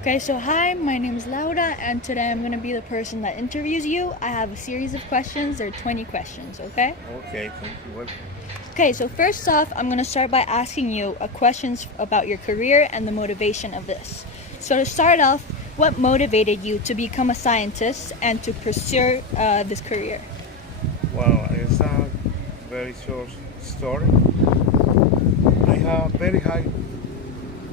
Okay, so hi, my name is Laura, and today I'm going to be the person that interviews you. I have a series of questions. There are 20 questions, okay? Okay, thank you. Well, Okay, so first off, I'm going to start by asking you questions about your career and the motivation of this. So to start off, what motivated you to become a scientist and to pursue this career? it's a very short story. I have very high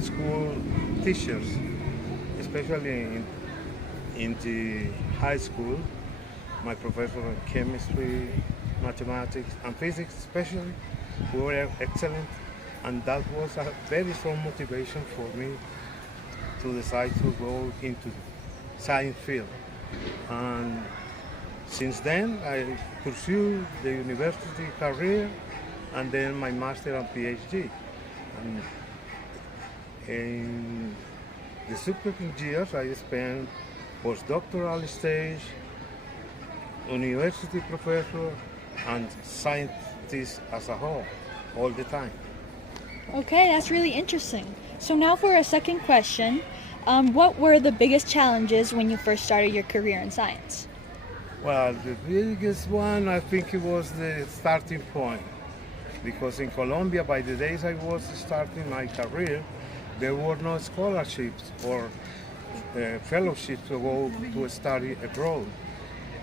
school teachers, especially in the high school. My professor in chemistry, mathematics, and physics, especially, were excellent, and that was a very strong motivation for me to decide to go into science field. And since then, I pursued the university career and then my master and PhD. And in the subsequent years, I spent postdoctoral stage, university professor, and scientist as a whole, all the time. Okay, that's really interesting. So now for a second question, what were the biggest challenges when you first started your career in science? Well, the biggest one, I think it was the starting point. Because in Colombia, by the days I was starting my career, there were no scholarships or fellowships to go to study abroad.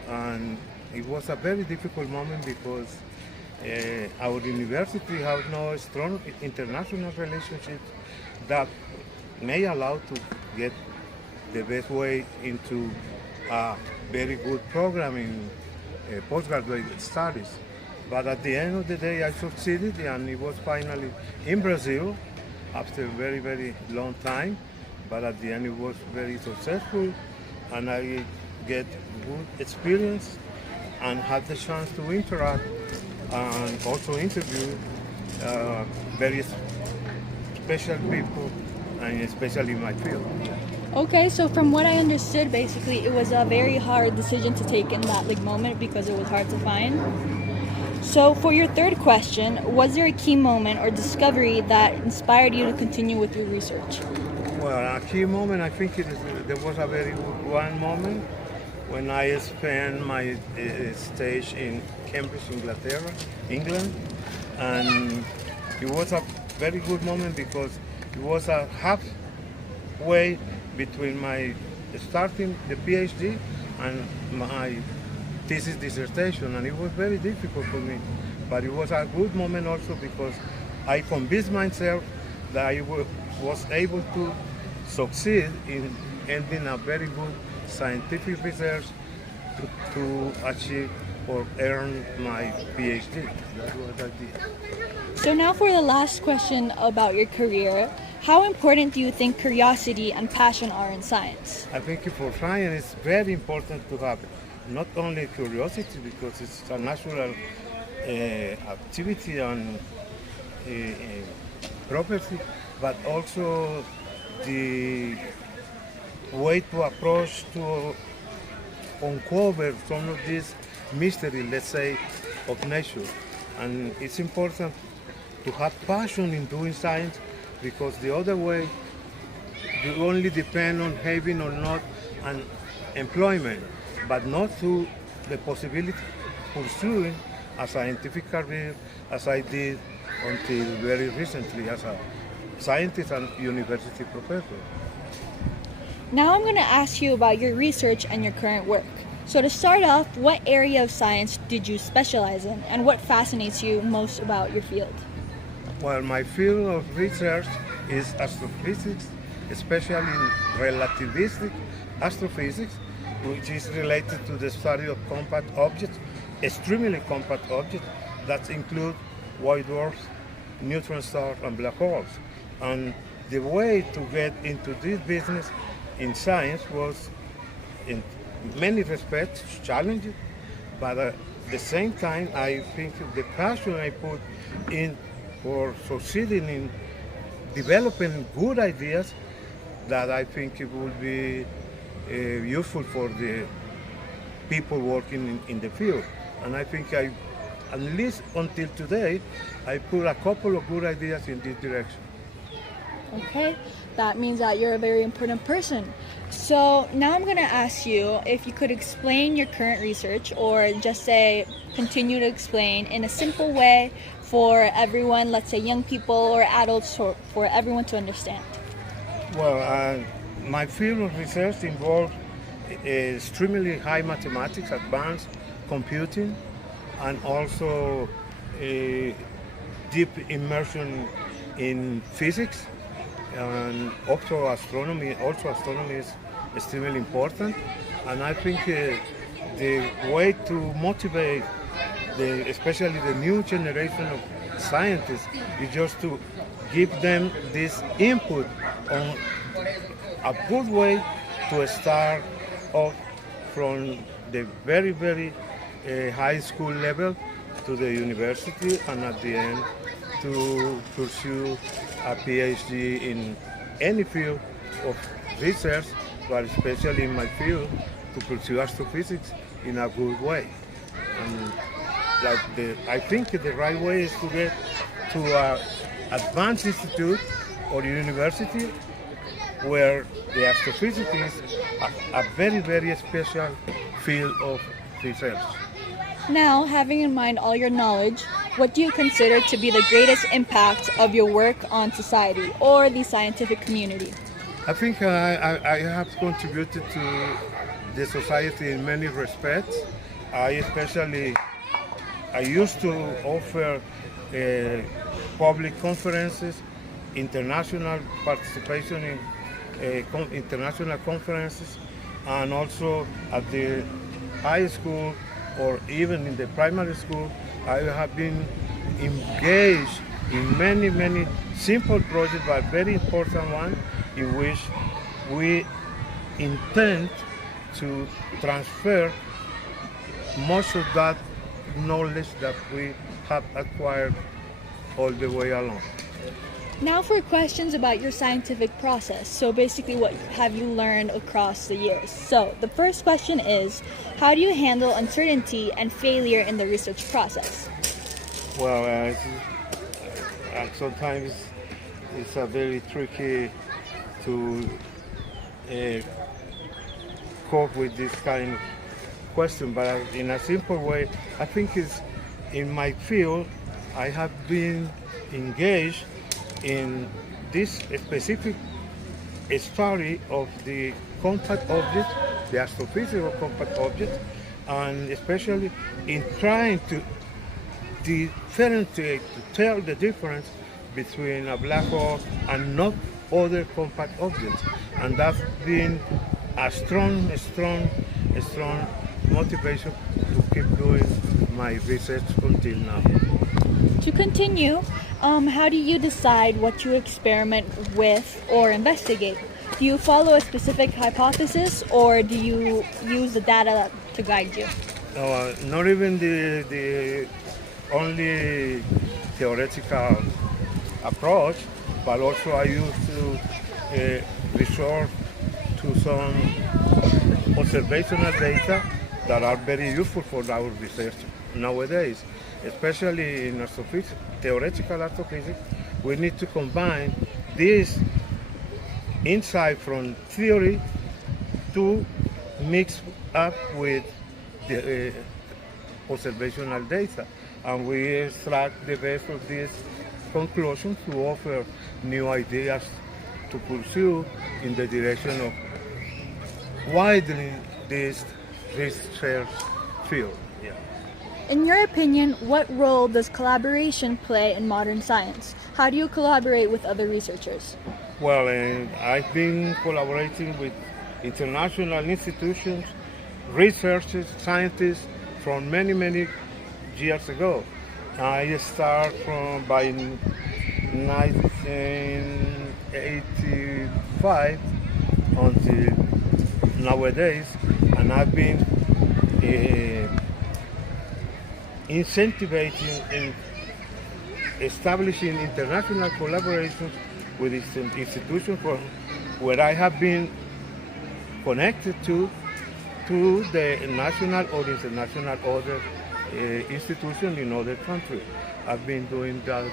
And it was a very difficult moment because our university has no strong international relationships that may allow to get the best way into a very good program in postgraduate studies. But at the end of the day, I succeeded, and it was finally in Brazil after a very, very long time. But at the end, it was very successful, and I get good experience and had the chance to interact and also interview very special people, and especially in my field. Okay, so from what I understood, basically, it was a very hard decision to take in that moment because it was hard to find. So for your third question, was there a key moment or discovery that inspired you to continue with your research? Well, a key moment, I think there was a very good one moment when I spent my stage in Cambridge, England, and it was a very good moment because it was a halfway between my starting the PhD and my thesis dissertation, and it was very difficult for me. But it was a good moment also because I convinced myself that I was able to succeed in ending a very good scientific research to achieve or earn my PhD. That's what I did. So now for the last question about your career, how important do you think curiosity and passion are in science? I think for science it's very important to have not only curiosity because it's a natural activity and property, but also the way to approach to uncover some of these mysteries, let's say, of nature. And it's important to have passion in doing science because the other way you only depend on having or not an employment, but not to the possibility of pursuing a scientific career as I did until very recently as a scientist and university professor. Now I'm going to ask you about your research and your current work. So to start off, what area of science did you specialize in, and what fascinates you most about your field? Well, my field of research is astrophysics, especially in relativistic astrophysics, which is related to the study of compact objects, extremely compact objects that include white dwarfs, neutron stars, and black holes. And the way to get into this business in science was, in many respects, challenging, but at the same time, I think the passion I put in for succeeding in developing good ideas that I think it would be useful for the people working in the field. And I think at least until today, I put a couple of good ideas in this direction. Okay, that means that you're a very important person. So now I'm going to ask you if you could explain your current research, or just say continue to explain in a simple way for everyone, let's say young people or adults, or for everyone to understand. Well, my field of research involves extremely high mathematics, advanced computing, and also a deep immersion in physics and also astronomy. Also, astronomy is extremely important, and I think the way to motivate especially the new generation of scientists is just to give them this input on a good way to start off from the very, very high school level to the university, and at the end to pursue a PhD in any field of research, but especially in my field, to pursue astrophysics in a good way. And I think the right way is to get to an advanced institute or university where the astrophysics is a very, very special field of research. Now, having in mind all your knowledge, what do you consider to be the greatest impact of your work on society or the scientific community? I think I have contributed to the society in many respects. I used to offer public conferences, international participation in international conferences, and also at the high school or even in the primary school, I have been engaged in many, many simple projects, but very important one, in which we intend to transfer most of that knowledge that we have acquired all the way along. Now for questions about your scientific process. So basically, what have you learned across the years? So the first question is, how do you handle uncertainty and failure in the research process? Well, sometimes it's a very tricky to cope with this kind of question, but in a simple way, I think it's in my field, I have been engaged in this specific study of the compact object, the astrophysical compact object, and especially in trying to differentiate, to tell the difference between a black hole and not other compact objects. And that's been a strong motivation to keep doing my research until now. To continue, how do you decide what to experiment with or investigate? Do you follow a specific hypothesis, or do you use the data to guide you? Not even the only theoretical approach, but also I used to resort to some observational data that are very useful for our research nowadays, especially in astrophysics, theoretical astrophysics. We need to combine this insight from theory to mix up with the observational data, and we extract the best of these conclusions to offer new ideas to pursue in the direction of widening this research field. Yeah. In your opinion, what role does collaboration play in modern science? How do you collaborate with other researchers? Well, I've been collaborating with international institutions, researchers, scientists from many, many years ago. I start by 1985 until nowadays, and I've been incentivizing and establishing international collaborations with institutions where I have been connected to the national or international other institutions in other countries. I've been doing that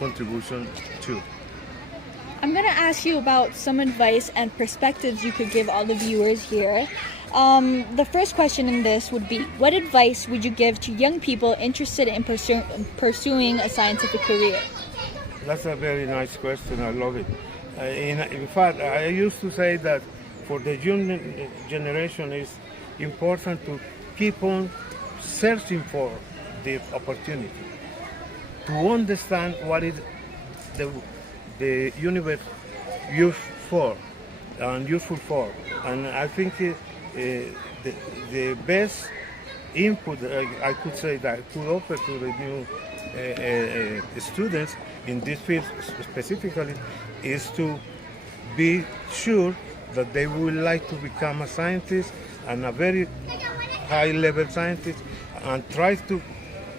contribution too. I'm going to ask you about some advice and perspectives you could give all the viewers here. The first question in this would be, what advice would you give to young people interested in pursuing a scientific career? That's a very nice question. I love it. In fact, I used to say that for the young generation, it's important to keep on searching for the opportunity, to understand what is the universe useful for. And I think the best input I could say that I could offer to the new students in this field specifically is to be sure that they would like to become a scientist and a very high-level scientist and try to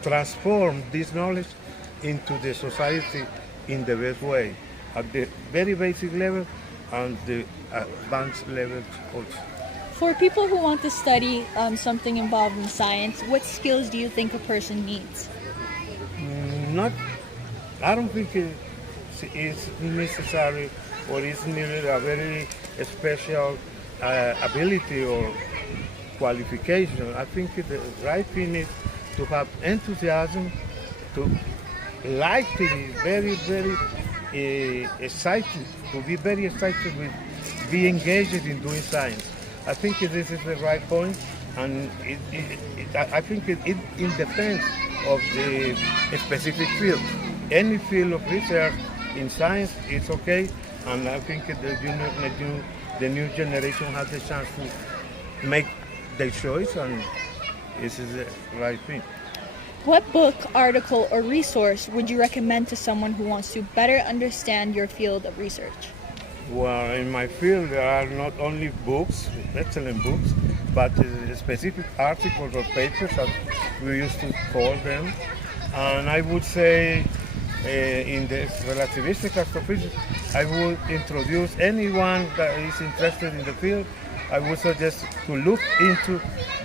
transform this knowledge into the society in the best way, at the very basic level and the advanced level also. For people who want to study something involved in science, what skills do you think a person needs? I don't think it's necessary or it's needed a very special ability or qualification. I think the right thing is to have enthusiasm, to like to be very, very excited, to be very excited with be engaged in doing science. I think this is the right point, and I think it depends of the specific field. Any field of research in science is okay, and I think the new generation has the chance to make their choice, and this is the right thing. What book, article, or resource would you recommend to someone who wants to better understand your field of research? Well, in my field, there are not only books, excellent books, but specific articles or papers, as we used to call them. And I would say in the relativistic astrophysics, I would introduce anyone that is interested in the field. I would suggest to look into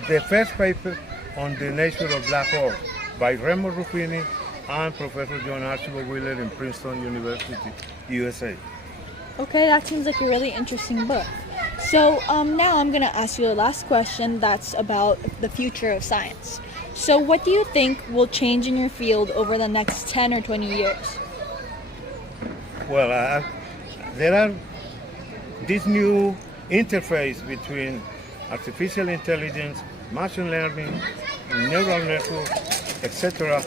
the first paper on the nature of black holes by Raymond Ruffini and Professor John Archibald Wheeler in Princeton University, USA. Okay, that seems like a really interesting book. So now I'm going to ask you the last question that's about the future of science. So what do you think will change in your field over the next 10 or 20 years? Well, there are this new interface between artificial intelligence, machine learning, neural networks, etc.,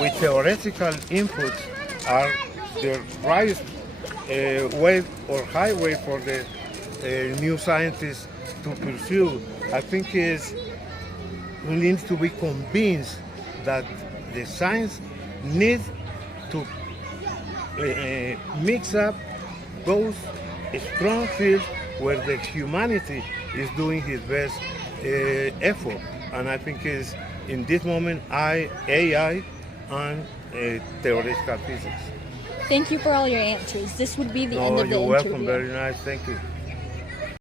with theoretical inputs are the right way or highway for the new scientists to pursue. I think we need to be convinced that the science needs to mix up those strong fields where the humanity is doing his best effort. And I think in this moment, AI and theoretical physics. Thank you for all your answers. This would be the end of the You're interview. welcome. Very nice. Thank you.